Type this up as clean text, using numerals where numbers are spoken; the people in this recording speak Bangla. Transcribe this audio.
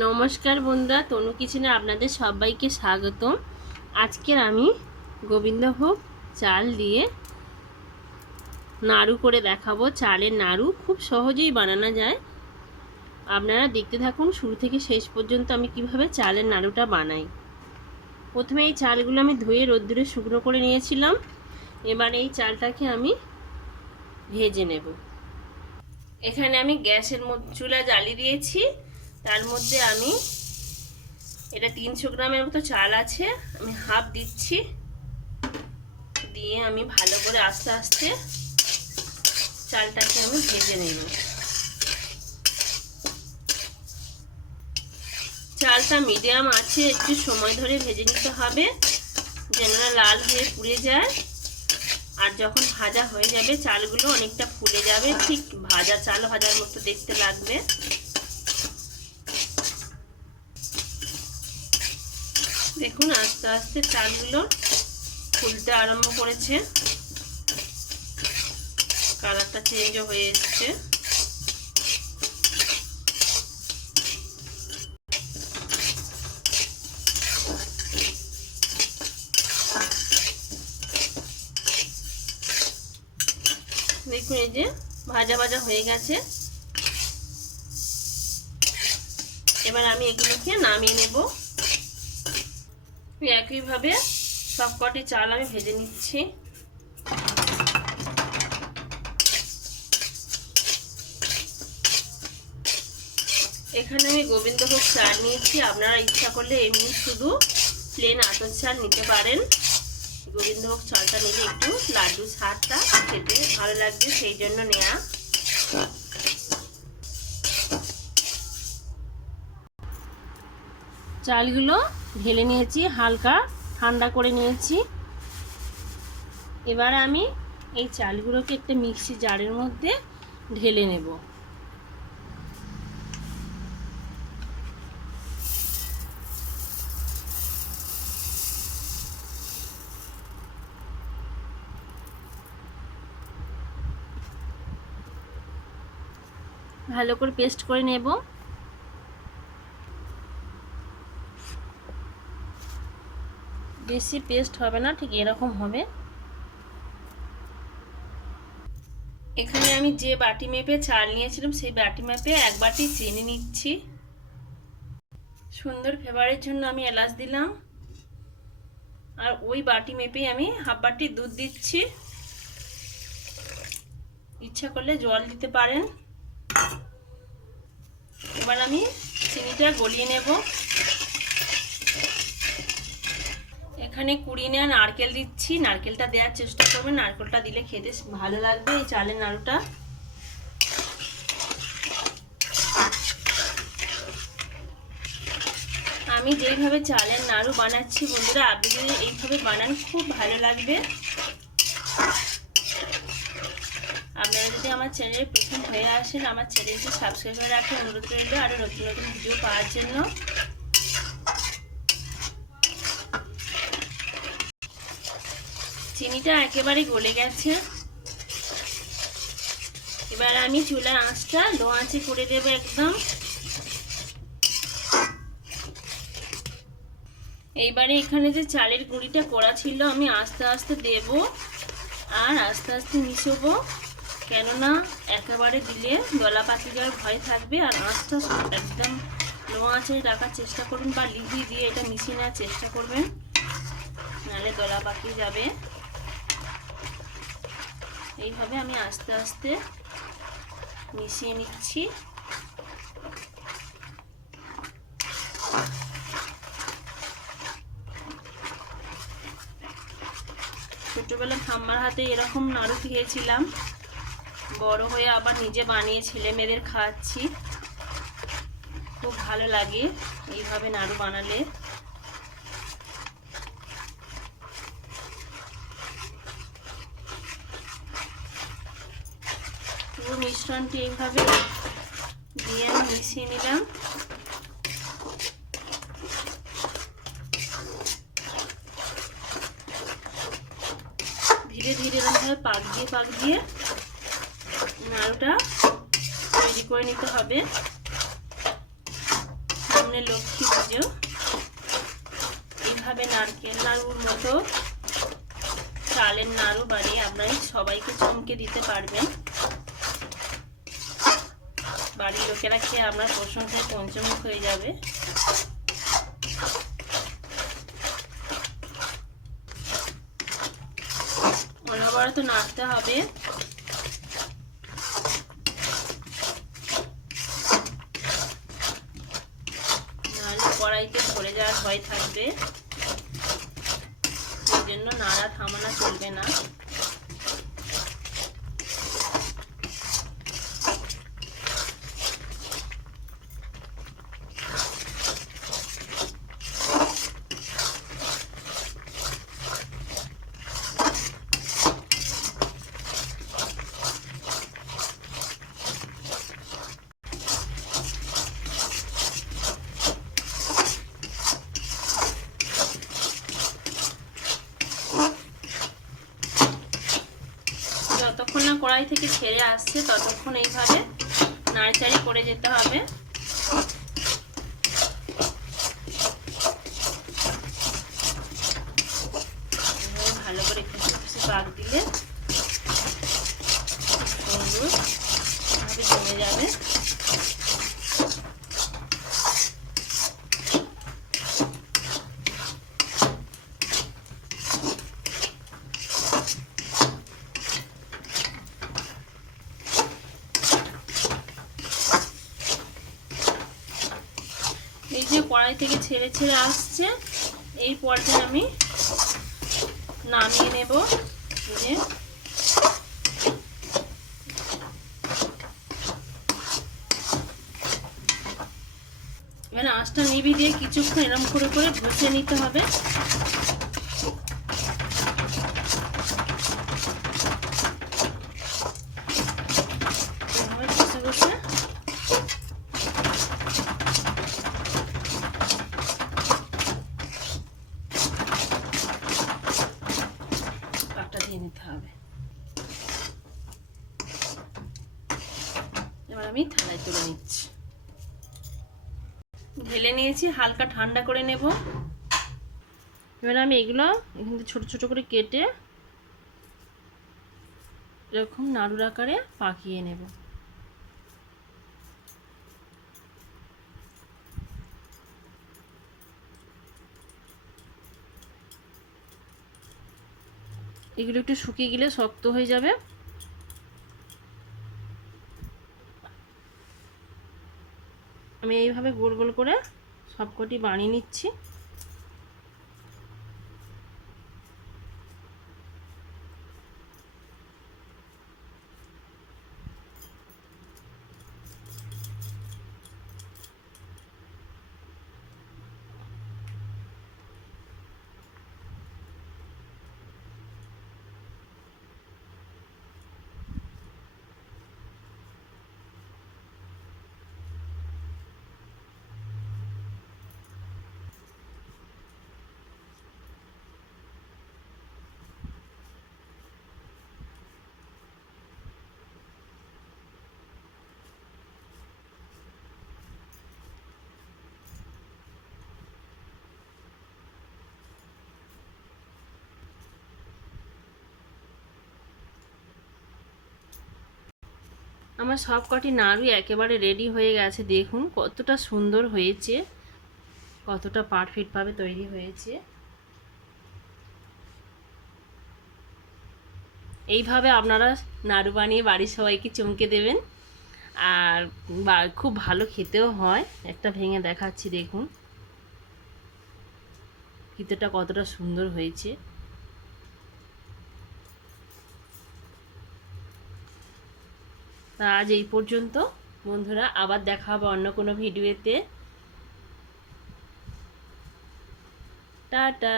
নমস্কার বন্ধুরা, তনু কিচেনে আপনাদের সবাইকে স্বাগতম। আজকের আমি গোবিন্দভোগ চাল দিয়ে নাড়ু করে দেখাবো। চালের নাড়ু খুব সহজেই বানানো যায়। আপনারা দেখতে থাকুন শুরু থেকে শেষ পর্যন্ত আমি কিভাবে চালের নাড়ুটা বানাই। প্রথমে এই চালগুলো আমি ধুয়ে রোদ্দুরে শুকনো করে নিয়েছিলাম। এবার এই চালটাকে আমি ভেজে নেব। এখানে আমি গ্যাসের চুলা জ্বালিয়ে দিয়েছি। তার মধ্যে আমি এটা 300 গ্রামের মতো চাল আছে, আমি হাফ দিচ্ছি। দিয়ে আমি ভালো করে আস্তে আস্তে চালটাকে আমি ভেজে নেব। চালটা মিডিয়াম আছে, একটু সময় ধরে ভেজে নিতে হবে যেন না লাল হয়ে পুড়ে যায়। আর যখন ভাজা হয়ে যাবে চালগুলো অনেকটা ফুলে যাবে, ঠিক ভাজা চাল ভাজার মতো দেখতে লাগবে। দেখুন আস্তে আস্তে চালগুলো ফুলতে আরম্ভ করেছে, কালারটা চেঞ্জও হয়ে এসছে। দেখুন এই যে ভাজা ভাজা হয়ে গেছে। এবার আমি এগুলোকে নামিয়ে নেব। একইভাবে সবকটি চাল আমি ভেজে নিচ্ছি। এখানে আমি গোবিন্দভোগ চাল নিয়েছি, আপনারা ইচ্ছা করলে এমনি শুধু প্লেন আতপ চাল নিতে পারেন। গোবিন্দভোগ চালটা নিলে একটু লাড্ডু স্বাদটা খেতে ভালো লাগবে, সেই জন্য নেওয়া। চালগুলো ঢেলে নিয়েছি, হালকা ঠান্ডা করে নিয়েছি। এবার আমি এই চালগুলোকে একটা মিক্সি জারের মধ্যে ঢেলে নেব। ভালো করে পেস্ট করে নেব। বেশি পেস্ট হবে না, ঠিক এরকম হবে। এখানে আমি যে বাটি মেপে চাল নিয়েছিলাম সেই বাটি মেপে 1 বাটি চিনি নিচ্ছি। সুন্দর ফ্লেভারের জন্য আমি এলাচ দিলাম। আর ওই বাটি মেপে আমি হাফ বাটি দুধ দিচ্ছি। ইচ্ছা করলে জল দিতে পারেন। এবার আমি চিনিটা গলিয়ে নেব। এখানে 20 নেওয়া নারকেল দিচ্ছি। নারকেলটা দেওয়ার চেষ্টা করবেন, নারকেলটা দিলে খেতে ভালো লাগবে এই চালের নাড়ুটা। আমি যেইভাবে চালের নাড়ু বানাচ্ছি বন্ধুরা, আপনি যদি এইভাবে বানান খুব ভালো লাগবে। আপনারা যদি আমার চ্যানেলে প্রথম হয়ে আসেন, আমার চ্যানেলটি সাবস্ক্রাইব করে রাখতে অনুরোধ রইল, আরও নতুন নতুন ভিডিও পাওয়ার জন্য। চিনিটা একেবারে গলে গেছে। এবার আমি চুলার আঁচটা লো আঁচে করে দেবো একদম। এইবারে এখানে যে চালের গুঁড়িটা করা ছিল আমি আস্তে আস্তে দেব আর আস্তে আস্তে মিশাবো, কেননা একেবারে দিলে গলা পাকি যাওয়ার ভয় থাকবে। আর আঁচটা একদম লো আঁচে রাখার চেষ্টা করুন, বা লিভি দিয়ে এটা মিশিয়ে নেওয়ার চেষ্টা করবেন, নাহলে গলা পাকিয়ে যাবে। এইভাবে আমি আস্তে আস্তে মিশিয়ে নিচ্ছি। ছোটবেলা ঠাম্মার হাতে এরকম নাড়ু খেয়েছিলাম, বড় হয়ে আবার নিজে বানিয়ে ছেলে মেয়েদের খাওয়াচ্ছি। খুব ভালো লাগে এইভাবে নাড়ু বানালে। পুরো মিশ্রণটি এইভাবে দিয়ে আমি মিশিয়ে নিলাম। ধীরে ধীরে এরকমভাবে পাক দিয়ে নাড়ুটা তৈরি করে নিতে হবে। সামনে লক্ষ্মী পুজো। এইভাবে নারকেল নাড়ুর মতো চালের নাড়ু বানিয়ে আপনারা সবাইকে চমকে দিতে পারবেন। বাড়ির লোকেরা খেয়ে আপনার প্রশংসায় পঞ্চমুখ হয়ে যাবে। অনবরত নাড়তে হবে। নাহলে কড়াইতে ধরে যাওয়ার ভয় থাকবে, সেই জন্য নাড়া থামানো চলবে না। যতক্ষণ না কড়াই থেকে ছেড়ে আসছে ততক্ষণ এইভাবে নাড়াচাড়ি করে যেতে হবে। ভালো করে খুশি খুশি পাক দিলে সুন্দরভাবে জমে যাবে। এই যে কড়াই থেকে ছেড়ে ছেড়ে আসছে, এই পর্যায়ে আমি নামিয়ে নেব। যে এবার আঁচটা নিভিয়ে দিয়ে কিছুক্ষণ এরম করে করে ভেজে নিতে হবে। নিতে হবে। এবার আমি থালায় তুলে নিচ্ছি। ঢেলে নিয়েছি, হালকা ঠান্ডা করে নেব। এবার আমি এগুলো এখান থেকে ছোট ছোট করে কেটে এরকম নাড়ুর আকারে পাকিয়ে নেব। এগুলো একটু শুকিয়ে গেলে শক্ত হয়ে যাবে। আমি এইভাবে গোল গোল করে সবকটি বানিয়ে নিচ্ছি। আমার সব কটি নাড়ু একেবারে রেডি হয়ে গেছে। দেখুন কতটা সুন্দর হয়েছে, কতটা পারফেক্টভাবে তৈরি হয়েছে। এইভাবে আপনারা নাড়ু বানিয়ে বাড়ির সবাইকে চমকে দেবেন, আর খুব ভালো খেতেও হয়। একটা ভেঙে দেখাচ্ছি, দেখুন ভিতরটা কতটা সুন্দর হয়েছে। আজ এই পর্যন্ত বন্ধুরা, আবার দেখা হবে অন্য কোনো ভিডিওতে। টাটা।